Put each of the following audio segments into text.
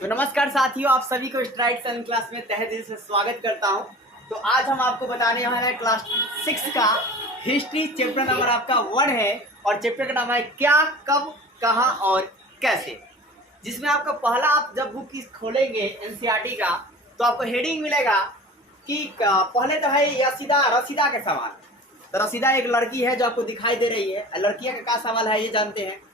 तो नमस्कार साथियों, आप सभी को स्ट्राइड सन क्लास में तहे दिल से स्वागत करता हूं। तो आज हम आपको बताने वाले हैं क्लास 6 का हिस्ट्री। चैप्टर नंबर आपका 1 है और चैप्टर का नाम है क्या, कब, कहां और कैसे। जिसमें आपका पहला, आप जब बुक खोलेंगे एनसीईआरटी का तो आपको हेडिंग मिलेगा कि पहले तो है रसीदा के सवाल। तो रसीदा एक लड़की है जो आपको दिखाई दे रही है। लड़कियां का क्या सवाल है ये जानते हैं।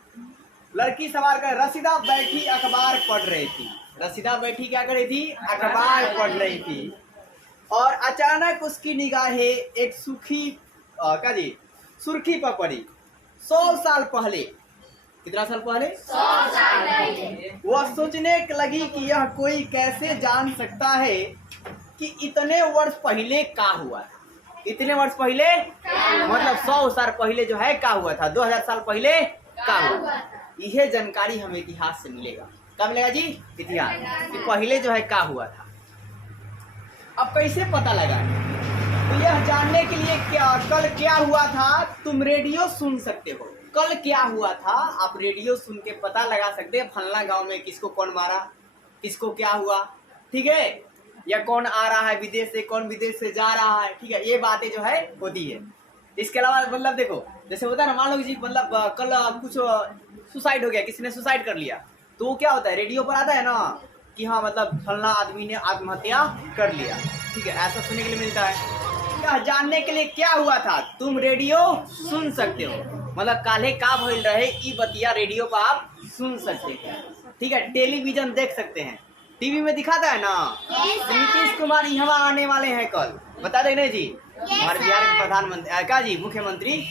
लड़की सवाल कर, रसीदा बैठी अखबार पढ़ रही थी। रसीदा बैठी क्या कर रही थी? अखबार पढ़ रही थी। और अचानक उसकी निगाहें एक सुर्खी पर पड़ी। 100 साल पहले। कितना साल पहले? 100 साल पहले। वह सोचने लगी कि यह कोई कैसे जान सकता है कि इतने वर्ष पहले क्या हुआ था। इतने वर्ष पहले मतलब 100 साल पहले जो है क्या हुआ था, 2000 साल पहले क्या हुआ। यह जानकारी हमें इतिहास से मिलेगा। कब मिलेगा जी? इतिहास कि पहले जो है क्या हुआ था। अब कैसे पता लगा? तो यह जानने के लिए कल क्या हुआ था तुम रेडियो सुन सकते हो। कल क्या हुआ था आप रेडियो सुन के पता लगा सकते हैं। फलना गांव में किसको कौन मारा, किसको क्या हुआ, ठीक है, या कौन आ रहा है विदेश से, कौन विदेश से जा रहा है, ठीक है, ये बातें जो है होती है। इसके अलावा मतलब देखो, जैसे होता है ना, मान लो जी मतलब कल कुछ सुसाइड हो गया, किसी ने सुसाइड कर लिया, तो वो क्या होता है, रेडियो पर आता है ना कि हाँ मतलब फलना आदमी ने आत्महत्या कर लिया, ठीक है, ऐसा सुनने के लिए मिलता है। क्या जानने के लिए क्या हुआ था तुम रेडियो सुन सकते हो, मतलब काले का भइल रहे ई बतिया रेडियो पर आप सुन सकते हैं, ठीक है। टेलीविजन देख सकते हैं, टीवी में दिखाता है ना। नीतीश कुमार यहाँ आने वाले हैं कल, बता देंगे जी, हमारे बिहार के प्रधानमंत्री क्या जी, मुख्यमंत्री।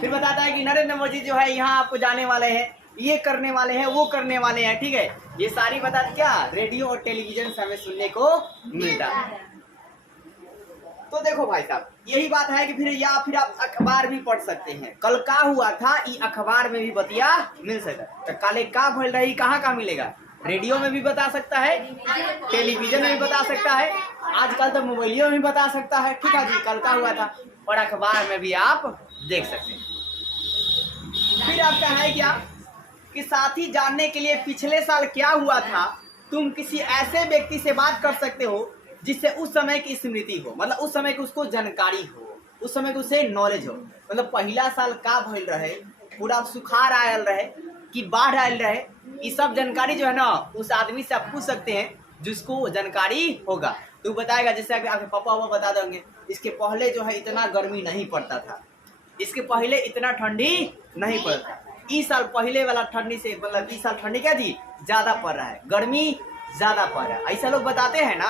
फिर बताता है कि नरेंद्र मोदी जो है यहाँ आपको जाने वाले हैं, ये करने वाले हैं, वो करने वाले हैं, ठीक है। ये सारी बता क्या रेडियो और टेलीविजन से हमें सुनने को मिलता है। तो देखो भाई साहब, यही बात है कि फिर आप अखबार भी पढ़ सकते हैं। कल का हुआ था ये अखबार में भी बतिया मिल सकता है। तो काले का भइल रही कहाँ मिलेगा? रेडियो में भी बता सकता है, टेलीविजन में भी बता सकता है, आजकल तो मोबाइलियों में भी बता सकता है, ठीक है जी, कल का हुआ था। और अखबार में भी आप देख सकते हैं। फिर आपका है क्या कि साथ ही जानने के लिए पिछले साल क्या हुआ था तुम किसी ऐसे व्यक्ति से बात कर सकते हो जिससे उस समय की स्मृति हो, मतलब उस समय की उसको जानकारी हो, उस समय की उसे नॉलेज हो। मतलब पहला साल का भइल रहे, पूरा सुखाड़ आयल रहे कि बाढ़ आयल रहे, ये सब जानकारी जो है ना उस आदमी से आप पूछ सकते हैं जिसको जानकारी होगा। तो बताएगा, जैसे आपके पापा वो बता देंगे इसके पहले जो है इतना गर्मी नहीं पड़ता था, इसके पहले इतना ठंडी नहीं पड़ता, इस साल पहले वाला ठंडी से मतलब इस साल ठंडी क्या जी ज्यादा पड़ रहा है, गर्मी ज्यादा पड़ रहा है, ऐसा लोग बताते हैं ना।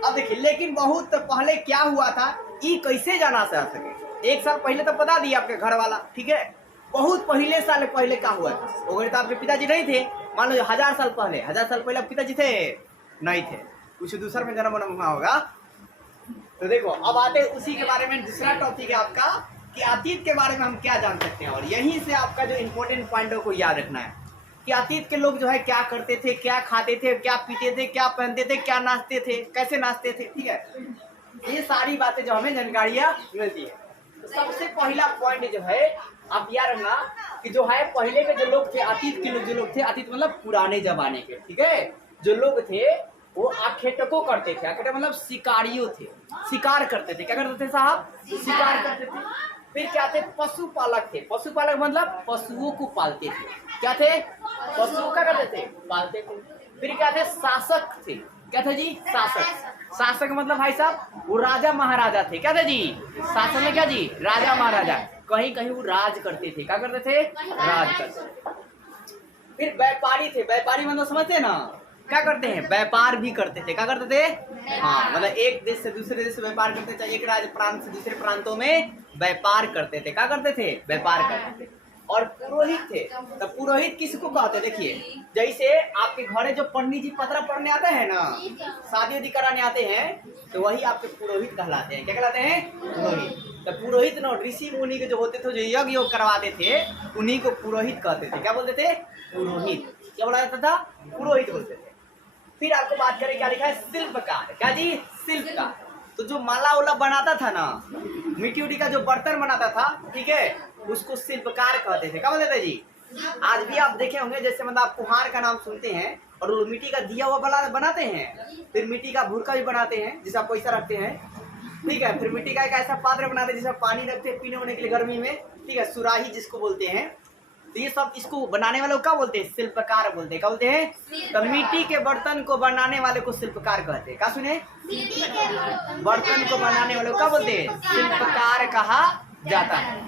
अब देखिए, लेकिन बहुत पहले क्या हुआ था ये कैसे जाना जा सके? एक साल पहले तो बता दिया आपके घर वाला, ठीक है। बहुत पहले साल पहले क्या हुआ था, वो तो आपके पिताजी नहीं थे, मान लो 1000 साल पहले पिताजी थे नहीं थे, कुछ दूसरा में जन्म हुआ होगा। तो देखो, अब आते उसी के बारे में, दूसरा टॉपिक है आपका कि अतीत के बारे में हम क्या जान सकते हैं। और यहीं से आपका जो इम्पोर्टेंट पॉइंटों को याद रखना है कि अतीत के लोग जो है क्या करते थे, क्या खाते थे, क्या पीते थे, क्या पहनते थे, क्या नाचते थे, कैसे नाचते थे, ठीक है। ये सारी बातें जो हमें जानकारियां मिलती है। तो सबसे पहला पॉइंट जो है आप याद रखना कि जो है पहले के जो लोग थे, अतीत के लोग जो लोग थे, अतीत मतलब पुराने जमाने के, ठीक है, जो लोग थे वो आखेटको करते थे। आखेटक मतलब शिकारियों थे, शिकार करते थे। क्या करते थे साहब? शिकार करते थे। फिर क्या थे? पशुपालक थे। पशुपालक मतलब पशुओं को पालते थे। क्या थे? पशुओं का करते थे, पालते थे। फिर क्या थे? शासक थे। क्या थे जी? शासक। शासक मतलब भाई साहब वो राजा महाराजा थे। क्या थे जी? शासन में क्या जी? राजा महाराजा। कहीं कहीं वो राज करते थे। क्या करते थे? राज करते थे। फिर व्यापारी थे। व्यापारी मतलब समझते हैं ना, क्या करते हैं? व्यापार भी करते थे। क्या करते थे? हाँ, मतलब एक देश से दूसरे देश से व्यापार करते थे, एक राज्य प्रांत से दूसरे प्रांतों में व्यापार करते थे। क्या करते थे? व्यापार करते थे। और पुरोहित थे। तो पुरोहित किसको कहते? देखिए, जैसे आपके घरे जो पंडित जी पतरा पढ़ने आते हैं ना, शादी वादी कराने आते हैं, तो वही आपके पुरोहित कहलाते हैं। क्या कहलाते हैं? पुरोहित। तो पुरोहित ना ऋषि मुनि के जो होते थे, जो यज्ञ योग करवाते थे, उन्हीं को पुरोहित कहते थे। क्या बोलते थे? पुरोहित। क्या बोला जाता था? पुरोहित बोलते थे। फिर आपको बात करें, क्या लिखा है? शिल्पकार। क्या जी? शिल्पकार। तो जो माला वाला बनाता था ना, मिट्टी उटी का जो बर्तन बनाता था, ठीक है, उसको शिल्पकार कहते थे। क्या बोलते थे जी? आज भी आप देखे होंगे, जैसे मतलब आप कुम्हार का नाम सुनते हैं और वो मिट्टी का दिया हुआ बनाते हैं, फिर मिट्टी का भुरका भी बनाते हैं जिसका पैसा रखते हैं, ठीक है। फिर मिट्टी का एक ऐसा पात्र बनाते हैं जिसमें पानी रखते हैं पीने होने के लिए गर्मी में, ठीक है, सुराही जिसको बोलते हैं। तो ये सब इसको बनाने वाले को क्या बोलते हैं? शिल्पकार बोलते हैं। क्या बोलते हैं? तो मिट्टी के बर्तन को बनाने वाले को शिल्पकार कहते हैं। क्या सुने? बर्तन को बनाने वाले को क्या बोलते हैं? शिल्पकार कहा जाता है।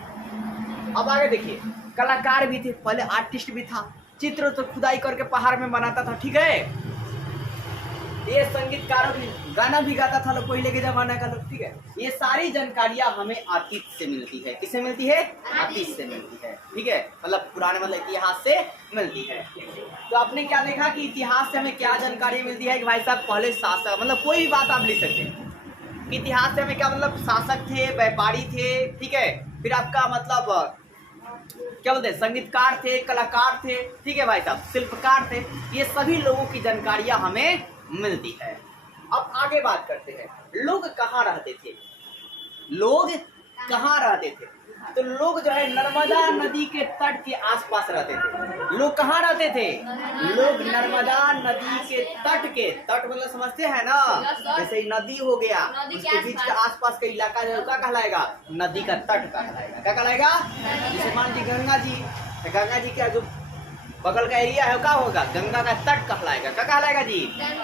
अब आगे देखिए, कलाकार भी थे, पहले आर्टिस्ट भी था, चित्र तो खुदाई करके पहाड़ में बनाता था, ठीक है। ये संगीतकारों भी गाना भी गाता था लोग पहले के जमाने का लोग, ठीक है। ये सारी जानकारियां हमें अतीत से मिलती है। किससे मिलती है? अतीत से मिलती है, ठीक है। मतलब पुराने मतलब इतिहास से मिलती है। तो आपने क्या देखा कि इतिहास से हमें क्या जानकारी मिलती है कि भाई साहब पहले शासक, मतलब कोई भी बात आप लिख सकते हैं कि इतिहास से हमें क्या मतलब शासक थे, व्यापारी थे, ठीक है। फिर आपका मतलब क्या बोलते हैं? संगीतकार थे, कलाकार थे, ठीक है भाई साहब, शिल्पकार थे। ये सभी लोगों की जानकारियां हमें मिलती है। अब आगे बात करते हैं, लोग कहाँ रहते थे? लोग कहाँ रहते थे? तो लोग जो है नर्मदा नदी के तट के आसपास रहते थे। लोग कहाँ रहते थे? लोग नर्मदा नदी के तट मतलब समझते हैं ना, जैसे ही नदी हो गया उसके बीच का आसपास का इलाका जो क्या कहलाएगा? नदी का तट कहलाएगा। क्या कहलाएगा? जैसे मान लीजिए गंगा जी का जो बगल का एरिया है क्या होगा? गंगा का तट कहलाएगा। क्या कहलाएगा जी?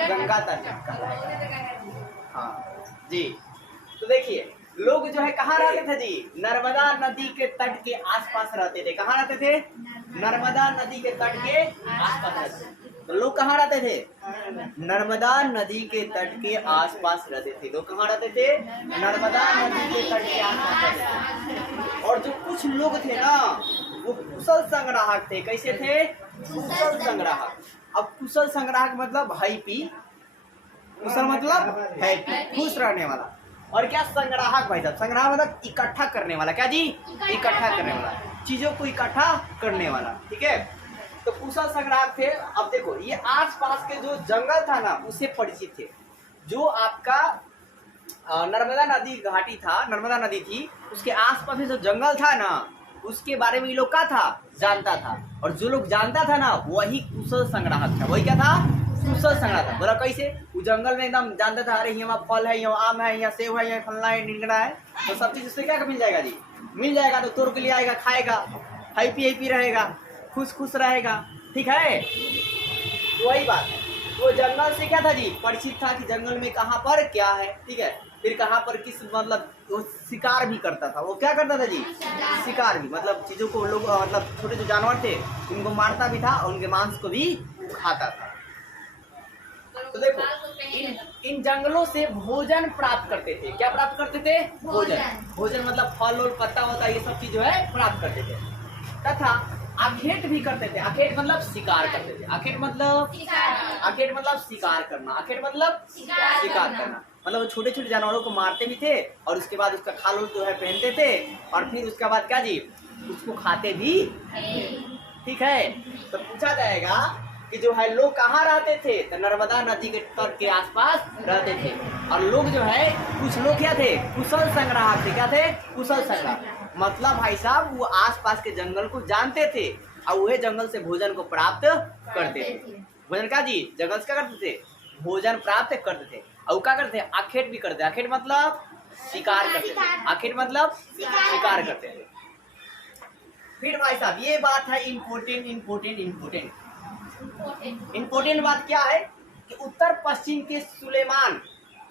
गंगा तट कहलाएगा। हाँ जी। तो देखिए, लोग जो है कहाँ रहते थे जी? नर्मदा नदी के तट के आसपास रहते थे। कहाँ रहते थे? नर्मदा नदी के तट के आसपास रहते थे। तो लोग कहाँ रहते थे? नर्मदा नदी के तट के आसपास रहते थे। लोग कहाँ रहते थे? नर्मदा नदी के तट के आसपास रहते थे। और जो कुछ लोग थे ना, वो कुशल संग्राहक थे। कैसे थे? कुशल संग्राहक। अब कुशल संग्राहक मतलब हैप्पी, कुशल मतलब हैप्पी, खुश रहने वाला। और क्या संग्राहक भाई साहब? संग्राहक मतलब इकट्ठा करने वाला। क्या जी? इकट्ठा करने वाला, चीजों को इकट्ठा करने वाला, ठीक है। तो कुशल संग्राहक थे। अब देखो, ये आसपास के जो जंगल था ना, उससे परिचित थे। जो आपका नर्मदा नदी घाटी था, नर्मदा नदी थी, उसके आसपास जो जंगल था ना, उसके बारे में ये लोग क्या था? जानता था। और जो लोग जानता था ना, वही कुशल संग्राहक था। वही क्या था? कुशल संग्राहक था। बोला कैसे? वो जंगल में एकदम जानता था, अरे यहाँ फल है, यहाँ आम है, यहाँ सेब है, यहाँ फलना है, नींगना है, तो सब चीज उससे क्या मिल जाएगा जी? मिल जाएगा। तो तोड़ के ले आएगा, खाएगा, हैप्पी रहेगा, खुश रहेगा, ठीक है। वही बात है। वो जंगल से क्या था जी? परिचित था कि जंगल में कहाँ पर क्या है, ठीक है। फिर कहाँ पर किस मतलब वो शिकार भी करता था। वो क्या करता था जी? शिकार भी, मतलब चीजों को लोग मतलब छोटे जो जानवर थे उनको मारता भी था और उनके मांस को भी खाता था। तो देखो, इन जंगलों से भोजन प्राप्त करते थे। क्या प्राप्त करते थे? भोजन मतलब फल और पत्ता होता है, ये सब चीज जो है प्राप्त करते थे। तथा आखेट भी करते थे। आखेट मतलब शिकार करते थे। आखेट मतलब शिकार करना। आखेट मतलब शिकार करना, मतलब छोटे छोटे जानवरों को मारते भी थे और उसके बाद उसका खाल जो है पहनते थे और फिर उसके बाद क्या जी? उसको खाते भी, ठीक है। तो पूछा जाएगा कि जो है लोग कहाँ रहते थे? तो नर्मदा नदी के तट के आसपास रहते थे। और लोग जो है, कुछ लोग क्या थे? कुशल संग्राहक थे। क्या थे? कुशल संग्राहक। मतलब भाई साहब वो आसपास के जंगल को जानते थे और वह जंगल से भोजन को प्राप्त करते थे। भोजन क्या जी? जंगल से क्या करते थे? भोजन प्राप्त करते थे। और क्या करते हैं? आखेट भी करते। आखेट मतलब शिकार करते थे। आखेट मतलब शिकार करते थे। फिर भाई साहब ये बात है इम्पोर्टेंट बात क्या है कि उत्तर पश्चिम के सुलेमान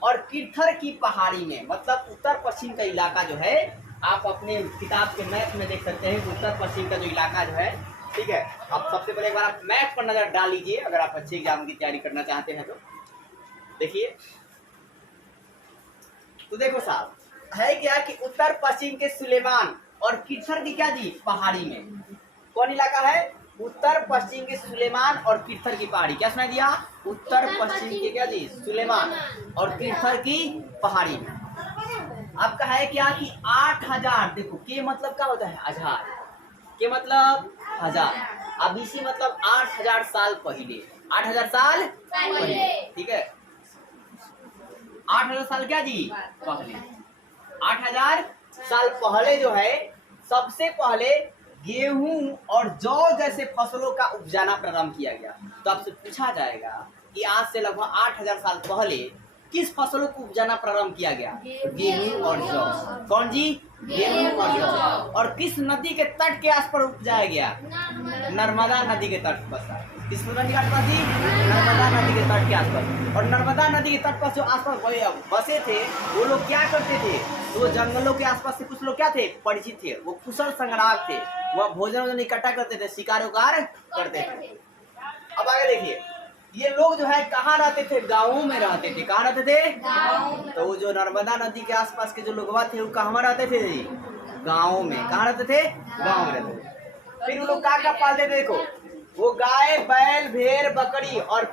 और किरथर की पहाड़ी में, मतलब उत्तर पश्चिम का इलाका जो है, आप अपने किताब के मैप में देख सकते हैं कि उत्तर पश्चिम का जो इलाका जो है, ठीक है। अब सबसे पहले एक बार आप मैप पर नजर डाल लीजिए अगर आप अच्छे एग्जाम की तैयारी करना चाहते हैं तो। देखिए, तो देखो साहब, है क्या कि उत्तर पश्चिम के सुलेमान और किरथर की क्या जी? पहाड़ी में। कौन इलाका है? उत्तर पश्चिम के सुलेमान और किरथर की पहाड़ी। क्या सुना दिया? उत्तर पश्चिम के क्या जी? सुलेमान और किरथर की पहाड़ी में। आपका है क्या कि 8000, देखो के मतलब क्या होता है? हजार। के मतलब हजार। अब इसी मतलब 8000 साल पहले। 8000 साल पहले, ठीक है। 8000 साल क्या जी? पहले। 8000 साल पहले जो है, सबसे पहले गेहूं और जौ जैसे फसलों का उपजाना प्रारंभ किया गया। तो आपसे पूछा जाएगा कि आज से लगभग 8000 साल पहले किस फसलों को उपजाना प्रारंभ किया गया? गेहूं और जौ। कौन जी? गेहूं और जौ। और किस नदी के तट के आस पर उपजाया गया? नर्मदा नदी के तट पर। किस नदी के आसपास जी? नर्मदा नदी के तट के आसपास। और नर्मदा नदी के तट पर जो आसपास बसे थे वो लोग क्या करते थे? तो वो जंगलों के आसपास से कुछ लोग क्या थे? परिचित थे। वो कुशल संग्राहक थे। वह भोजन इकट्ठा करते थे, शिकार उकार करते थे। अब आगे देखिए, ये लोग जो है कहाँ रहते थे? गाँवों में रहते थे। कहाँ रहते थे? तो वो जो नर्मदा नदी के आसपास के जो लोग थे वो कहाँ रहते थे? गाँव में। कहाँ रहते थे? गाँव में रहते थे। फिर वो लोग क्या पालते थे? देखो, वो गाय, बैल, भेड़, बकरी और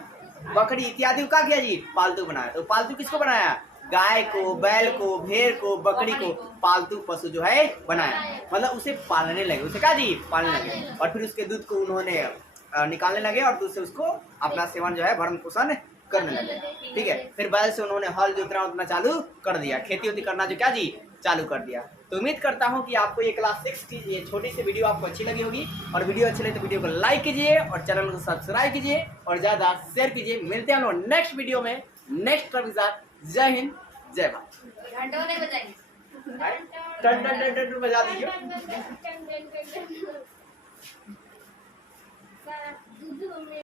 बकरी इत्यादि का किया जी? पालतू बनाया। तो पालतू किसको बनाया? गाय को, बैल को, भेड़ को, बकरी को पालतू पशु जो है बनाया। मतलब उसे पालने लगे। उसे क्या जी? पालने लगे। और फिर उसके दूध को उन्होंने निकालने लगे और दूध से उसको अपना सेवन जो है भरण पोषण करने लगे। ठीक है। फिर बैल से उन्होंने हल जोतना उतना चालू कर दिया, खेती उती करना जो क्या जी चालू कर दिया। तो उम्मीद करता हूं कि आपको ये क्लास 6 की ये छोटी सी वीडियो आपको अच्छी लगी होगी। और वीडियो अच्छी लगी तो वीडियो को लाइक कीजिए और चैनल को सब्सक्राइब कीजिए और ज्यादा शेयर कीजिए। मिलते हैं हम लोग नेक्स्ट वीडियो में नेक्स्ट टॉपिक के साथ। जय हिंद, जय भारत। घंटों नहीं बजाएंगे। टन टन टन टन बजा दीजिए। टन टन टन टन टन।